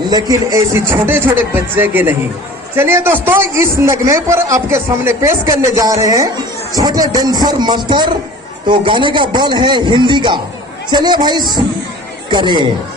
लेकिन ऐसी छोटे छोटे बच्चे के नहीं। चलिए दोस्तों, इस नगमे पर आपके सामने पेश करने जा रहे हैं छोटे डांसर मास्टर। तो गाने का बोल है हिंदी का। चलिए भाई करें।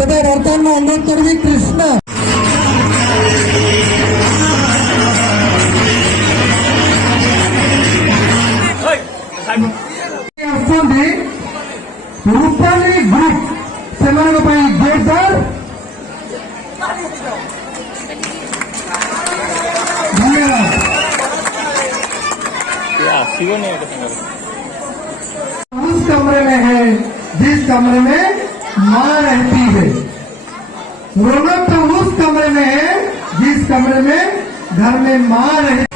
पदार्थांना अंगोत्तरी कृष्ण रूपाली ग्रुप से जोरदार धन्यवाद। उस कमरे में है जिस कमरे में माँ रहती है। रौनक तो उस कमरे में है जिस कमरे में घर में माँ रहती है।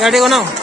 Ya digo no.